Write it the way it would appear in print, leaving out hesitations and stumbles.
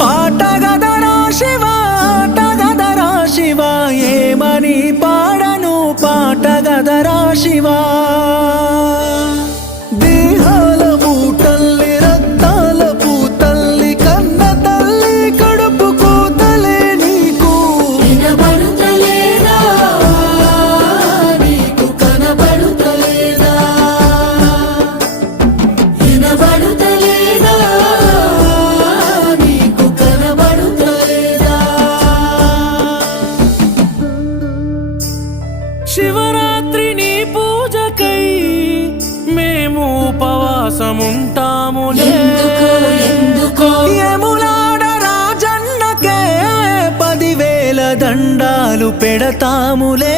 పాటగదరా శివ ఆటగదరా శివ ఏమని పాడను పాటగదరా శివ దేహాల మూటల్లి రక్తాల పూతల్లి కన్న తల్లి కడుపు కోతలే నీకు వినబడుతలేదా నీకు కనబడుతలేదా వినబడుతలేదా నీకు కనబడుతలేదా శివరాత్రి నీ పూజకై మేము ఉపవాసముంటాములే ఎందుకో యములాడ రాజన్నకే 10,000 దండాలు పెడతాములే